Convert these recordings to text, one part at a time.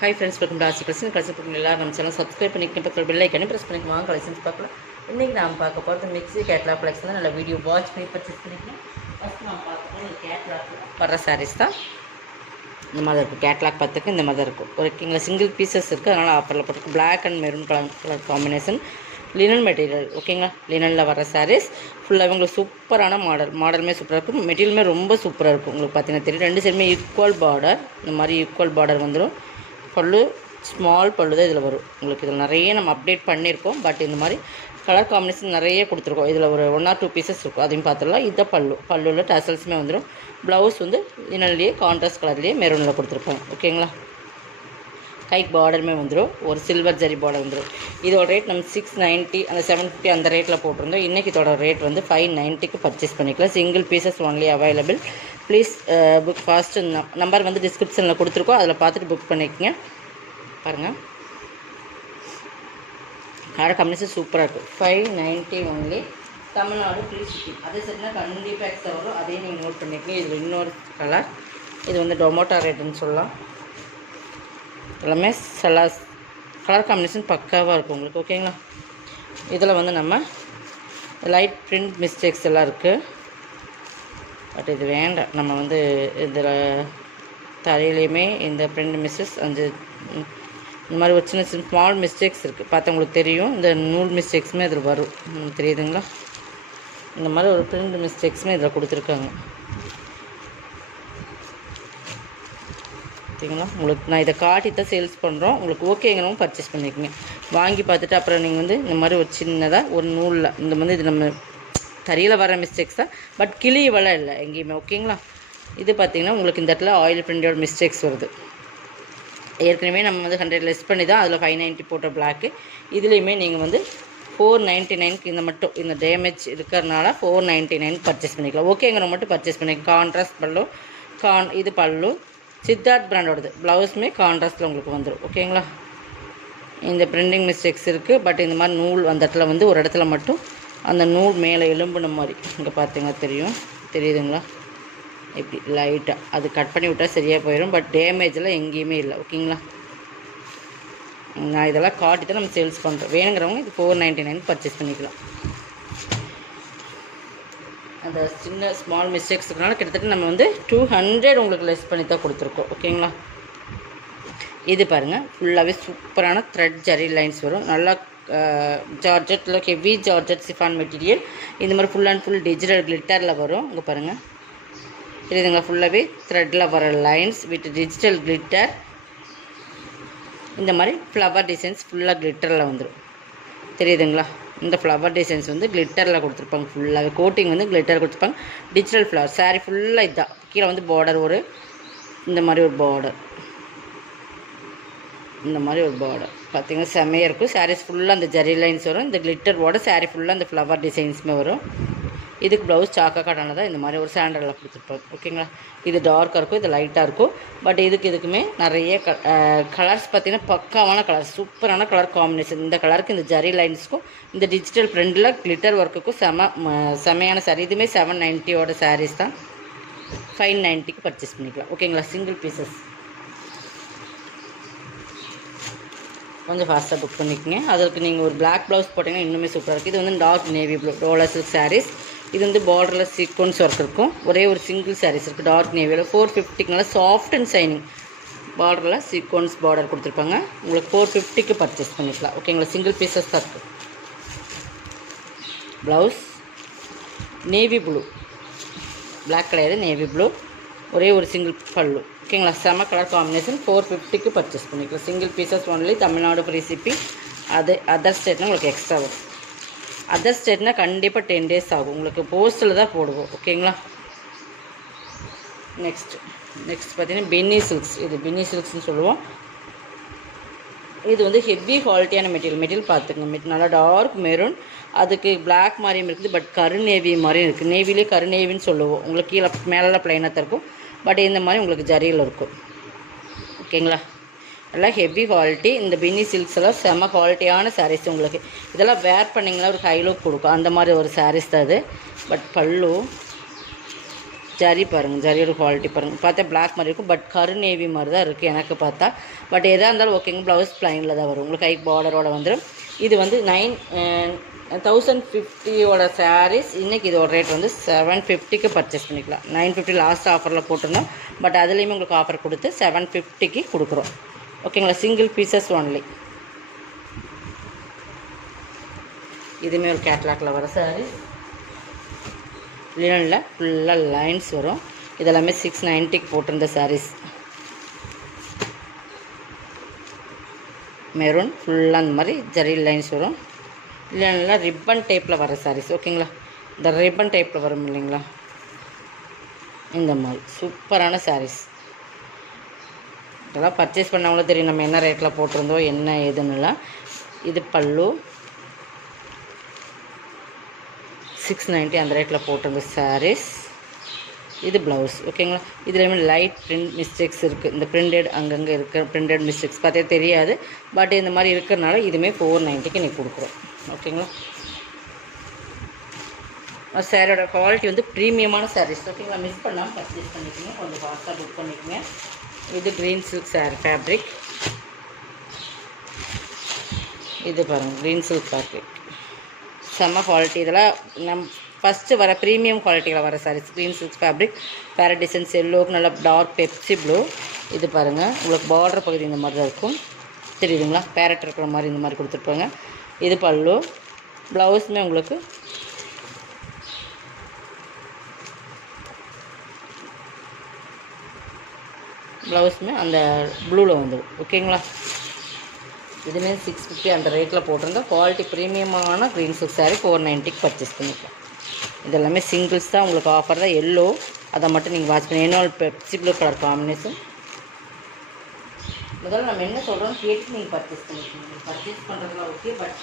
Hi friends, welcome to ஆசி collection. Collection எல்லாரும் நம்ம சேனல் சப்ஸ்கிரைப் பண்ணிக்க, பக்கத்தில் பெல் ஐக்கனை ப்ரெஸ் பண்ணிக்கலாம். வாங்க கலெக்ஷன்ஸ் பார்க்கலாம். இன்றைக்கி நாம் பார்க்க போகிறது மிக்ஸி கேட்லாக் கலெக்ஷன் தான். நல்ல வீடியோ வாட்ச் பண்ணி பர்ச்சேஸ் பண்ணிக்கலாம். ஃபஸ்ட் நாம் பார்க்க போகிறது கேட்லாக் வர சாரீஸ் தான். இந்த மாதிரி இருக்கும். கேட்லாக் பார்த்துக்கு இந்த மாதிரி இருக்கும். ஒரு இங்கே சிங்கிள் பீசஸ் இருக்குது, அதனால் ஆஃபரில் போட்டுருக்கு. Black and maroon colour combination, linen material. ஓகேங்களா, லினனில் வர சாரீஸ் ஃபுல்லாக உங்களுக்கு சூப்பரான மாடலுமே சூப்பராக இருக்கும். மெட்டீரியலுமே ரொம்ப சூப்பராக இருக்கும். உங்களுக்கு பார்த்தீங்கன்னா தெரியும், ரெண்டு சைடுமே ஈக்குவல் பார்டர். இந்த மாதிரி ஈக்குவல் பார்டர் வந்துடும். பல்லு ஸ்மால் பல்லு தான் இதில் வரும். உங்களுக்கு இதில் நிறைய நம்ம அப்டேட் பண்ணியிருக்கோம். பட் இந்த மாதிரி கலர் காம்பினேஷன் நிறைய கொடுத்துருக்கோம். இதில் ஒரு 1 or 2 பீசஸ் இருக்கும், அதையும் பார்த்துடலாம். இதுதான் பல்லுவில் டசல்ஸுமே வந்துடும். ப்ளவுஸ் வந்து லினன்லேயே கான்ட்ராஸ்ட் கலர்லேயே மெரூனில் கொடுத்துருப்போம். ஓகேங்களா, கைக்கு பார்டருமே வந்துடும். ஒரு சில்வர் ஜரி பார்டர் வந்துடும். இதோட ரேட் நம்ம 690 அந்த 750 அந்த ரேட்டில் போட்டிருந்தோம். இன்றைக்கி இதோட ரேட் வந்து 590க்கு பர்ச்சேஸ் பண்ணிக்கலாம். Single pieces only available. Please book fast. Number வந்து டிஸ்கிரிப்ஷனில் கொடுத்துருக்கோம், அதில் பார்த்துட்டு புக் பண்ணிக்கோங்க. பாருங்கள், கலர் காம்பினேஷன் சூப்பராக இருக்கும். 590 ஒன்லி. Tamil Nadu free shipping. அதே சரினா கண்டிப்பாக எக்ஸ்ட்ரா வரும், அதையும் நீங்கள் நோட் பண்ணிக்கோங்க. இது இன்னொரு கலர். இது வந்து டொமோட்டோ ரேட்டுன்னு சொல்லலாம். எல்லாமே கலர் காம்பினேஷன் பக்காவாக இருக்கும் உங்களுக்கு. ஓகேங்களா, இதில் வந்து நம்ம லைட் பிரிண்ட் மிஸ்டேக்ஸ் எல்லாம் இருக்குது. பட் இது வேண்டாம். நம்ம வந்து இதில் தரையிலையுமே இந்த பிரிண்ட் மிஸ்டேக்ஸ் இந்த மாதிரி ஒரு சின்ன சின்ன ஸ்மால் மிஸ்டேக்ஸ் இருக்குது, பார்த்தா உங்களுக்கு தெரியும். இந்த நூல் மிஸ்டேக்ஸுமே இதில் வரும், தெரியுதுங்களா? இந்த மாதிரி ஒரு பிரிண்ட் மிஸ்டேக்ஸுமே இதில் கொடுத்துருக்காங்க. ஓகேங்களா, உங்களுக்கு நான் இதை காட்டி தான் சேல்ஸ் பண்ணுறோம். உங்களுக்கு ஓகேங்கிறவங்க பர்ச்சேஸ் பண்ணிக்கோங்க. வாங்கி பார்த்துட்டு அப்புறம் நீங்கள் வந்து இந்த மாதிரி ஒரு சின்னதாக ஒரு நூலில் இந்த மாதிரி இது நம்ம தறியில் வர மிஸ்டேக்ஸ் தான், பட் கிளி வலை இல்லை எங்கேயுமே. ஓகேங்களா, இது பார்த்திங்கன்னா உங்களுக்கு இந்த இடத்துல ஆயில் பிரிண்டோட மிஸ்டேக்ஸ் வருது. ஏற்கனவே நம்ம வந்து 100 லெஸ் பண்ணி தான் அதில் 590 போட்ட பிளாக்கு. இதுலேயுமே நீங்கள் வந்து 499க்கு இந்த மட்டும் இந்த டேமேஜ் இருக்கிறதுனால 499 பர்ச்சேஸ் பண்ணிக்கலாம். ஓகேங்கிறவங்க மட்டும் பர்ச்சேஸ் பண்ணிக்கலாம். கான்ட்ராஸ்ட் பல்லு, இது பல்லு சித்தார்த் பிராண்டோடது. ப்ளவுஸுமே கான்ட்ராஸ்ட்டில் உங்களுக்கு வந்துடும். ஓகேங்களா, இந்த பிரிண்டிங் மிஸ்டேக்ஸ் இருக்குது. பட் இந்த மாதிரி நூல் அந்த இடத்துல வந்து ஒரு இடத்துல மட்டும் அந்த நூல் மேலே எலும்புன மாதிரி இங்கே பார்த்தீங்கன்னா தெரியுதுங்களா? இப்படி லைட்டாக அது கட் பண்ணி விட்டால் சரியாக போயிடும். பட் டேமேஜெலாம் எங்கேயுமே இல்லை. ஓகேங்களா, நான் இதெல்லாம் காட்டி தான் நம்ம சேல்ஸ் பண்ணுறோம். வேணுங்கிறவங்க இது 499 பர்ச்சேஸ் பண்ணிக்கலாம். அந்த சின்ன ஸ்மால் மிஸ்டேக்ஸ் இருக்கிறனால கிட்டத்தட்ட நம்ம வந்து 200 உங்களுக்கு லெஸ் பண்ணி தான் கொடுத்துருக்கோம். ஓகேங்களா, இது பாருங்கள், ஃபுல்லாகவே சூப்பரான த்ரெட் ஜரி லைன்ஸ் வரும். நல்லா ஜார்ஜெட்டில் ஹெவி ஜார்ஜெட் சிஃபான் மெட்டீரியல். இந்த மாதிரி ஃபுல் அண்ட் ஃபுல் டிஜிட்டல் கிளிட்டரில் வரும். இங்கே பாருங்கள், தெரியுதுங்களா? ஃபுல்லாகவே த்ரெட்டில் வர லைன்ஸ் வித் டிஜிட்டல் கிளிட்டர். இந்த மாதிரி ஃப்ளவர் டிசைன்ஸ் ஃபுல்லாக கிளிட்டரில் வந்துடும். தெரியுதுங்களா? இந்த ஃப்ளவர் டிசைன்ஸ் வந்து கிளிட்டரில் கொடுத்துருப்பாங்க. ஃபுல்லாகவே கோட்டிங் வந்து கிளிட்டர் கொடுத்துருப்பாங்க. டிஜிட்டல் ஃப்ளவர் சாரீ ஃபுல்லாக இதுதான். கீழே வந்து பார்டர் ஒரு இந்த மாதிரி ஒரு பார்டர், இந்த மாதிரி ஒரு பார்டர் பார்த்திங்கன்னா செம்மையாக இருக்கும். சாரீஸ் ஃபுல்லாக அந்த ஜரி லைன்ஸ் வரும். இந்த கிளிட்டரோட சாரீ ஃபுல்லாக அந்த ஃப்ளவர் டிசைன்ஸுமே வரும். இதுக்கு ப்ளவுஸ் சாக்கா காட்டான தான் இந்த மாதிரி ஒரு சாண்டலில் கொடுத்துருப்பாங்க. ஓகேங்களா, இது டார்க்காக இருக்கும், இது லைட்டாக இருக்கும். பட் இதுக்குமே நிறைய கலர்ஸ் பார்த்திங்கன்னா பக்காவான கலர், சூப்பரான கலர் காம்பினேஷன். இந்த கலருக்கு இந்த ஜரி லைன்ஸுக்கும் இந்த டிஜிட்டல் பிரிண்டில் கிளிட்டர் ஒர்க்குக்கும் செமையான சாரீ. இதுவுமே 790 சாரீஸ் தான். 590க்கு பர்ச்சேஸ் பண்ணிக்கலாம். ஓகேங்களா, சிங்கிள் பீசஸ். கொஞ்சம் ஃபாஸ்ட்டாக புக் பண்ணிக்கோங்க. அதற்கு நீங்கள் ஒரு பிளாக் ப்ளவுஸ் போட்டிங்கன்னா இன்னுமே சூப்பராக இருக்குது. இது வந்து dark navy blue roller silk sarees. இது வந்து பார்டரில் சீக்வன்ஸ் ஒர்க் இருக்கும். ஒரே ஒரு சிங்கிள் சாரீஸ் இருக்குது டார்க் நேவியில். 450க்கு நல்லா சாஃப்ட் அண்ட் ஷைனிங் பார்டரில் சீக்வன்ஸ் பார்டர் கொடுத்துருப்பாங்க. உங்களுக்கு 450க்கு பர்ச்சேஸ் பண்ணிக்கலாம். ஓகேங்களா, சிங்கிள் பீசஸ் தான் இருக்குது. ப்ளவுஸ் நேவி ப்ளூ, பிளாக் கிடையாது, நேவி ப்ளூ. ஒரே ஒரு சிங்கிள் பல்லு. ஓகேங்களா, செம கலர் காம்பினேஷன். 450க்கு பர்ச்சேஸ் பண்ணிக்கலாம். Single pieces only. Tamil Nadu free shipping. Other ஸ்டேட்னா உங்களுக்கு எக்ஸ்ட்ரா வரும். அதர் ஸ்டேட்னால் கண்டிப்பாக 10 days ஆகும். உங்களுக்கு போஸ்ட்டில் தான் போடுவோம். ஓகேங்களா, நெக்ஸ்ட் பார்த்தீங்கன்னா பென்னி சில்க்ஸ். இது பென்னி சில்க்ஸ்னு சொல்லுவோம். இது வந்து ஹெவி குவாலிட்டியான மெட்டீரியல் பார்த்துக்கங்க. நல்லா டார்க் மெரூன், அதுக்கு பிளாக் மாதிரியும் இருக்குது. பட் கருநேவி மாதிரியும் இருக்குது. நேவிலே கருநேவின்னு சொல்லுவோம். உங்களுக்கு கீழே மேலே ப்ளைனாக தான் இருக்கும். பட் இந்த மாதிரி உங்களுக்கு ஜரியில் இருக்கும். ஓகேங்களா, எல்லாம் ஹெவி குவாலிட்டி. இந்த பின்னி சில்க்ஸ் எல்லாம் செம்ம குவாலிட்டியான சாரீஸ். உங்களுக்கு இதெல்லாம் வேர் பண்ணிங்கன்னா ஒரு ஹை லுக் கொடுக்கும். அந்த மாதிரி ஒரு சாரீஸ் தான் இது. பட் பல்லு ஜரி பாருங்கள், ஜரியோட குவாலிட்டி பாருங்கள். பார்த்தா பிளாக் மாதிரி இருக்கும், பட் கருநேவி மாதிரி தான் இருக்குது எனக்கு பார்த்தா. பட் எதாக இருந்தாலும் ஓகேங்க. ப்ளவுஸ் ப்ளைனில் தான் வரும் உங்களுக்கு, ஹைக் பார்டரோட வந்துடும். இது வந்து 1050 சாரீஸ். இன்றைக்கி இதோட ரேட் வந்து 750 பர்ச்சேஸ் பண்ணிக்கலாம். 950 லாஸ்ட் ஆஃபரில் போட்டிருந்தோம், பட் அதுலேயுமே உங்களுக்கு ஆஃபர் கொடுத்து 750 கொடுக்குறோம் ஓகேங்களா. Single pieces only. இதுவுமே ஒரு கேட்லாக்ல வர சாரீஸ். லினனில் ஃபுல்லாக லைன்ஸ் வரும். இதெல்லாமே 690 போட்டிருந்த சாரீஸ். மெரூன் ஃபுல்லாக அந்த மாதிரி ஜரி லைன்ஸ் வரும். லினனில் ரிப்பன் டைப்பில் வர சாரீஸ் ஓகேங்களா. இந்த ரிப்பன் டைப்பில் வரும் இல்லைங்களா, இந்த மாதிரி சூப்பரான சாரீஸ். இதெல்லாம் பர்ச்சேஸ் பண்ணவங்களும் தெரியும் நம்ம என்ன ரேட்டில் போட்டிருந்தோம் என்ன ஏதுன்னுலாம். இது பல்லு 690 அந்த ரேட்டில் போட்டிருந்த சாரீஸ். இது ப்ளவுஸ் ஓகேங்களா. இதுலேயுமே லைட் பிரிண்ட் மிஸ்டேக்ஸ் இருக்குது. இந்த பிரிண்டட் அங்கங்கே இருக்க பிரிண்டட் மிஸ்டேக்ஸ் பார்த்தே தெரியாது, பட் இந்த மாதிரி இருக்கிறனால இதுவுமே 490 நீ கொடுக்குறோம் ஓகேங்களா. சாரியோட குவாலிட்டி வந்து ப்ரீமியமான சாரீஸ் ஓகேங்களா. மிஸ் பண்ணாமல் பர்ச்சேஸ் பண்ணிக்கோங்க, கொஞ்சம் ஃபாஸ்ட்டாக புக் பண்ணிக்கோங்க. இது க்ரீன் சில்க் சாரீ ஃபேப்ரிக். இது பாருங்கள், க்ரீன் சில்க் ஃபேப்ரிக் செம்ம குவாலிட்டி. இதெல்லாம் ஃபஸ்ட்டு வர ப்ரீமியம் குவாலிட்டியில் வர சாரீஸ். க்ரீன் சில்க் ஃபேப்ரிக், வேறு டிசைன்ஸ், எல்லோக்கு நல்லா டார்க் பெப்சி ப்ளூ. இது பாருங்கள், உங்களுக்கு பார்டர் பகுதி இந்த மாதிரி தான் இருக்கும் தெரியுதுங்களா, பேரட் இருக்கிற மாதிரி இந்த மாதிரி கொடுத்துருப்பாங்க. இது பல்லு. ப்ளவுஸுமே உங்களுக்கு அந்த ப்ளூவில் வந்துடும் ஓகேங்களா. இதுவுமே 650 அந்த ரேட்டில் போட்டிருந்தோம். குவாலிட்டி ப்ரீமியமான க்ரீன் சில்க் சாரீ 490 பர்ச்சேஸ் பண்ணிக்கலாம். இதெல்லாமே சிங்கிள்ஸ் தான் உங்களுக்கு ஆஃபர் தான். எல்லோ அதை மட்டும் நீங்கள் வாட்ச் பண்ணி என்னோட பெப்சி ப்ளூ கலர் காம்பினேஷன். முதல்ல நம்ம என்ன சொல்கிறோம் கேட்டு நீங்கள் பர்ச்சேஸ் பண்ணிக்கோங்க. பர்ச்சேஸ் பண்ணுறதுலாம் ஓகே, பட்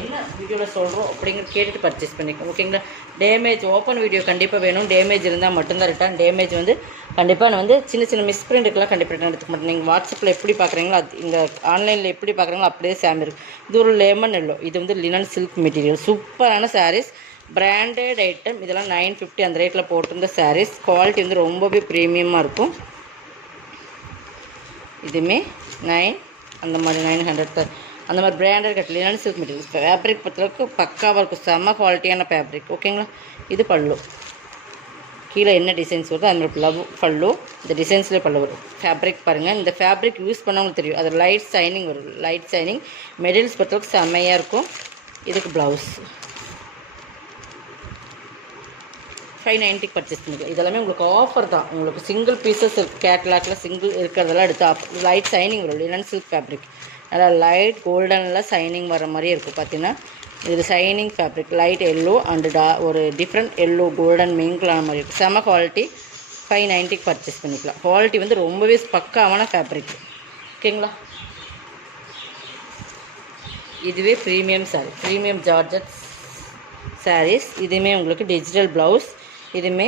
என்ன வீடியோவில் சொல்கிறோம் அப்படிங்கிற கேட்டுட்டு பர்ச்சேஸ் பண்ணிக்கோங்க ஓகேங்களா. டேமேஜ் ஓப்பன் வீடியோ கண்டிப்பாக வேணும். டேமேஜ் இருந்தால் மட்டும்தான் ரிட்டர்ன். டேமேஜ் வந்து கண்டிப்பாக நான் வந்து சின்ன சின்ன மிஸ்பிரிண்ட்டுக்கெலாம் கண்டிப்பாக ரிட்டர்ன் எடுத்துக்க மாட்டேன். நீங்கள் வாட்ஸ்அப்பில் எப்படி பார்க்குறீங்களோ அது இங்கே ஆன்லைனில் எப்படி பார்க்குறீங்களோ அப்படியே சேம் இருக்குது. இது ஒரு லெமன் எல்லோ. இது வந்து லினன் சில்க் மெட்டீரியல், சூப்பரான சாரீஸ், பிராண்டட் ஐட்டம். இதெல்லாம் 950 அந்த ரேட்டில் போட்டிருந்த சாரீஸ். குவாலிட்டி வந்து ரொம்பவே ப்ரீமியமாக இருக்கும். இதுவுமே 9 அந்த மாதிரி 900 அந்த மாதிரி branded cut linen silk material. Fabric பொறுத்தளவுக்கு பக்காவாக இருக்கும், செம்ம குவாலிட்டியான ஃபேப்ரிக் ஓகேங்களா. இது பல்லு, கீழே என்ன டிசைன்ஸ் வருதோ அது மாதிரி பல்லு. இந்த டிசைன்ஸ்லேயே பல்லு வரும். ஃபேப்ரிக் பாருங்கள், இந்த ஃபேப்ரிக் யூஸ் பண்ணவங்களுக்கு தெரியும், அது லைட் ஷைனிங் வரும். லைட் ஷைனிங் மெட்டீரியல்ஸ் பொறுத்தளவுக்கு செம்மையாக இருக்கும். இதுக்கு ப்ளவுஸ் 590 பர்ச்சேஸ் பண்ணிக்கலாம். இதெல்லாமே உங்களுக்கு ஆஃபர் தான். உங்களுக்கு சிங்கிள் பீசஸ் கேட்லாக்கில் சிங்கிள் இருக்கிறதெல்லாம் எடுத்து ஆஃபர். லைட் ஷைனிங் வரும். லினன் சில்க் ஃபேப்ரிக் நல்லா லைட் கோல்டனில் ஷைனிங் வர மாதிரி இருக்கும். பார்த்தீங்கன்னா இது shining fabric, light yellow and ஒரு டிஃப்ரெண்ட் எல்லோ கோல்டன் மிங்கிளான மாதிரி இருக்கும். செம குவாலிட்டி. 590 பர்ச்சேஸ் பண்ணிக்கலாம். குவாலிட்டி வந்து ரொம்பவே பக்காவான ஃபேப்ரிக் ஓகேங்களா. இதுவே premium saree, premium georgette sarees. இதுவுமே உங்களுக்கு டிஜிட்டல் ப்ளவுஸ். இதுவுமே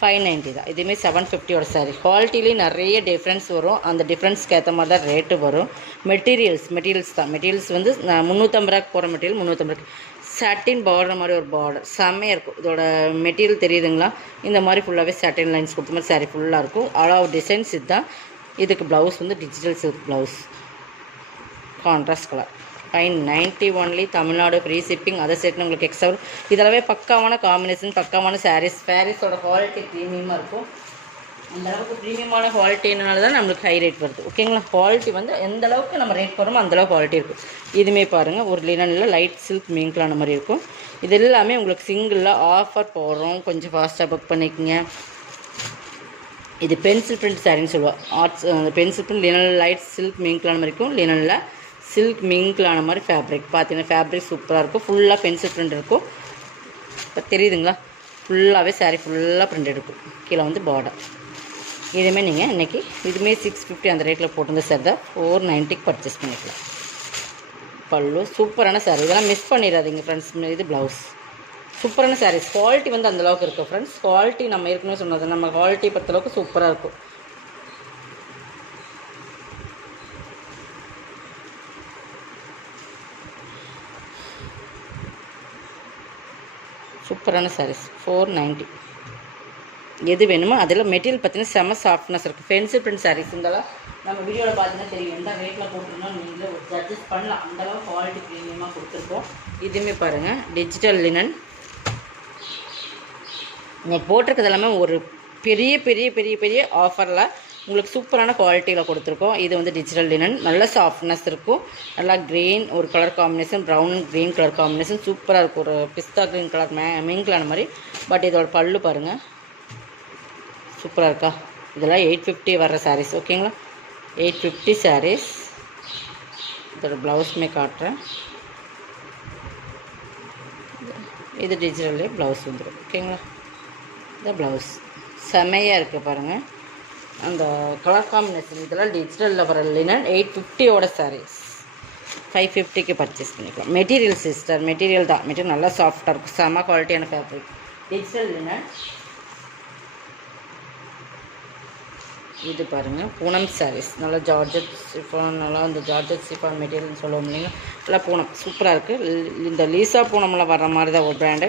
590 தான். இதுவுமே 750 சாரீ. குவாலிட்டிலேயும் நிறைய டிஃப்ரென்ஸ் வரும். அந்த டிஃப்ரென்ஸ்க்கு ஏற்ற மாதிரி தான் ரேட்டு வரும். மெட்டீரியல்ஸ் தான். மெட்டீரியல்ஸ் வந்து நான் 350 ரூபாய்க்கு போகிற மெட்டீரியல் 350 ரூபாய்க்கு. சட்டின் பார்டர் மாதிரி ஒரு பார்டர் செம்மையாக இருக்கும். இதோட மெட்டீரியல் தெரியுதுங்களா, இந்த மாதிரி ஃபுல்லாகவே சட்டின் லைன்ஸ் கொடுத்த மாதிரி சாரீ ஃபுல்லாக இருக்கும். அவ்வளோ டிசைன்ஸ் இதுதான். இதுக்கு ப்ளவுஸ் வந்து digital silk blouse, contrast colour. 590 only. Tamil Nadu free shipping. அதை சேர்த்து உங்களுக்கு எக்ஸ்ட்ரா வரும். இதெல்லாமே பக்காவான காம்பினேஷன், பக்காவான சாரீஸ். சாரீஸோட குவாலிட்டி ப்ரீமியமாக இருக்கும். அந்த அளவுக்கு ப்ரீமியமான குவாலிட்டினால தான் நம்மளுக்கு ஹை ரேட் வருது ஓகேங்களா. குவாலிட்டி வந்து எந்த அளவுக்கு நம்ம ரேட் போகிறோமோ அந்தளவுக்கு குவாலிட்டி இருக்கும். இதுவுமே பாருங்கள், ஒரு லினனில் லைட் சில்க் மிங்க்லான மாதிரி இருக்கும். இது எல்லாமே உங்களுக்கு சிங்கிளில் ஆஃபர் போடுறோம், கொஞ்சம் ஃபாஸ்ட்டாக புக் பண்ணிக்கோங்க. இது பென்சில் பிரிண்ட் சாரின்னு சொல்லுவோம். ஆர்ட்ஸ் பென்சில் பிரிண்ட் லினனில் லைட் சில்க் மிங்க்லான மாதிரி இருக்கும். லினனில் சில்க் மிங்க்லான மாதிரி ஃபேப்ரிக். பார்த்தீங்கன்னா ஃபேப்ரிக் சூப்பராக இருக்கும். ஃபுல்லாக பென்சில் பிரிண்ட் இருக்கும். இப்போ தெரியுதுங்களா, ஃபுல்லாகவே சாரீ ஃபுல்லாக பிரிண்ட் இருக்கும். கீழே வந்து பார்டர். இதுவுமே நீங்கள் இன்றைக்கி இதுவுமே 650 அந்த ரேட்டில் போட்டிருந்த சார் தான் 490 பர்ச்சேஸ் பண்ணிக்கலாம். பல்லு சூப்பரான சாரீ. இதெல்லாம் மிஸ் பண்ணிடாதீங்க ஃப்ரெண்ட்ஸ். இது ப்ளவுஸ் சூப்பரான சாரீஸ். குவாலிட்டி வந்து அந்தளவுக்கு இருக்கும் ஃப்ரெண்ட்ஸ். குவாலிட்டி நம்ம ஏற்கனவே சொன்னது, நம்ம குவாலிட்டி பொறுத்தளவுக்கு சூப்பராக இருக்கும். சூப்பரான சாரீஸ் 490. எது வேணுமோ அதில் மெட்டீரியல் பார்த்தீங்கன்னா செம சாஃப்ட்னஸ் இருக்குது. ஃபென்சி பிரிண்ட் சாரீஸ் இதெல்லாம் நம்ம வீடியோவில் பார்த்தீங்கன்னா தெரியும், எந்த ரேட்டில் போட்டுருந்தோம் நீங்களே ஒரு ஜட்ஜஸ் பண்ணலாம். அந்தளவு குவாலிட்டி ப்ரீமியமாக கொடுத்துருக்கோம். இதுவுமே பாருங்கள் டிஜிட்டல் லினன். நீங்கள் போட்டிருக்கிறது எல்லாமே ஒரு பெரிய பெரிய பெரிய பெரிய ஆஃபரில் உங்களுக்கு சூப்பரான குவாலிட்டியில் கொடுத்துருக்கோம். இது வந்து டிஜிட்டல் லினன், நல்ல சாஃப்ட்னஸ் இருக்கும். நல்லா க்ரீன் ஒரு colour combination, brown green colour combination சூப்பராக இருக்கும். ஒரு பிஸ்தா க்ரீன் கலர் மிங்கிலான மாதிரி. பட் இதோட பல்லு பாருங்கள் சூப்பராக இருக்கா. இதெல்லாம் 850 வர்ற சாரீஸ். ஓகேங்களா, 850 சாரீஸ். இதோட ப்ளவுஸுமே காட்டுறேன். இது டிஜிட்டல்லே ப்ளவுஸ் வந்துடும். ஓகேங்களா, இந்த ப்ளவுஸ் செமையாக இருக்குது பாருங்கள். அந்த கலர் காம்பினேஷன் இதெல்லாம் டிஜிட்டலில் வர லினன் 850யோட சாரீஸ் 550க்கு பர்ச்சேஸ் பண்ணிக்கலாம். மெட்டீரியல் சிஸ்டர், மெட்டீரியல் தான், மெட்டீரியல் நல்லா சாஃப்டாக இருக்கும். செம்ம குவாலிட்டியான ஃபேப்ரிக் டிஜிட்டல் லினன். இது பாருங்கள் பூனம் சாரீஸ், நல்லா ஜார்ஜட் சிஃபான், நல்லா இந்த ஜார்ஜட் சிஃபான் மெட்டீரியல்னு சொல்லுவோம் இல்லைங்க, நல்லா பூனம் சூப்பராக இருக்குது. இந்த லீசா பூனமில் வர்ற மாதிரி தான் ஒரு பிராண்டு.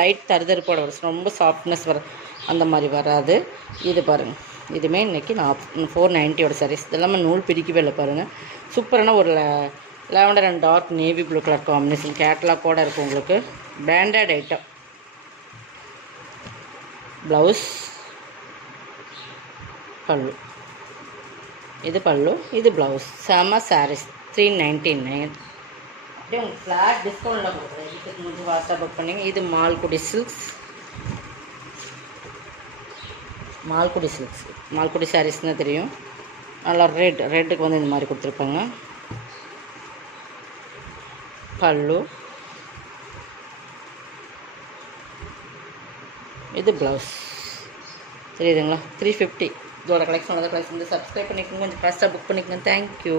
லைட் தருதருப்போட வரும், ரொம்ப சாஃப்ட்னஸ் வர அந்த மாதிரி வராது. இது பாருங்கள், இதுவுமே இன்றைக்கி 490யோட சாரீஸ். இதெல்லாமே நூல் பிரிக்கவே இல்லை பாருங்கள். சூப்பரான ஒரு lavender and dark navy blue colour combination கேட்லாக்கோட இருக்குது உங்களுக்கு. Branded item. ப்ளவுஸ், பல்லு, இது பல்லு, இது ப்ளவுஸ். செம சாரீஸ் 399. அப்படியே உங்களுக்கு ஃப்ளாட் டிஸ்கவுண்ட்டில் கொடுக்குறேன். இதுக்கு முடிஞ்சு வாட்ஸ்அப் புக் பண்ணிங்க. இது மால்குடி சில்க்ஸ், மால்குடி சில்க்ஸ், மால்குடி சாரீஸ்னால் தெரியும். நல்லா ரெட்டுக்கு வந்து இந்த மாதிரி கொடுத்துருப்பாங்க. பல்லு, இது ப்ளவுஸ். தெரியுதுங்களா, 350. இதோட கலெக்ஷன் வந்து சப்ஸ்கிரைப் பண்ணிக்கோங்க, கொஞ்சம் ஃபாஸ்ட்டாக புக் பண்ணிக்கோங்க. தேங்க்யூ.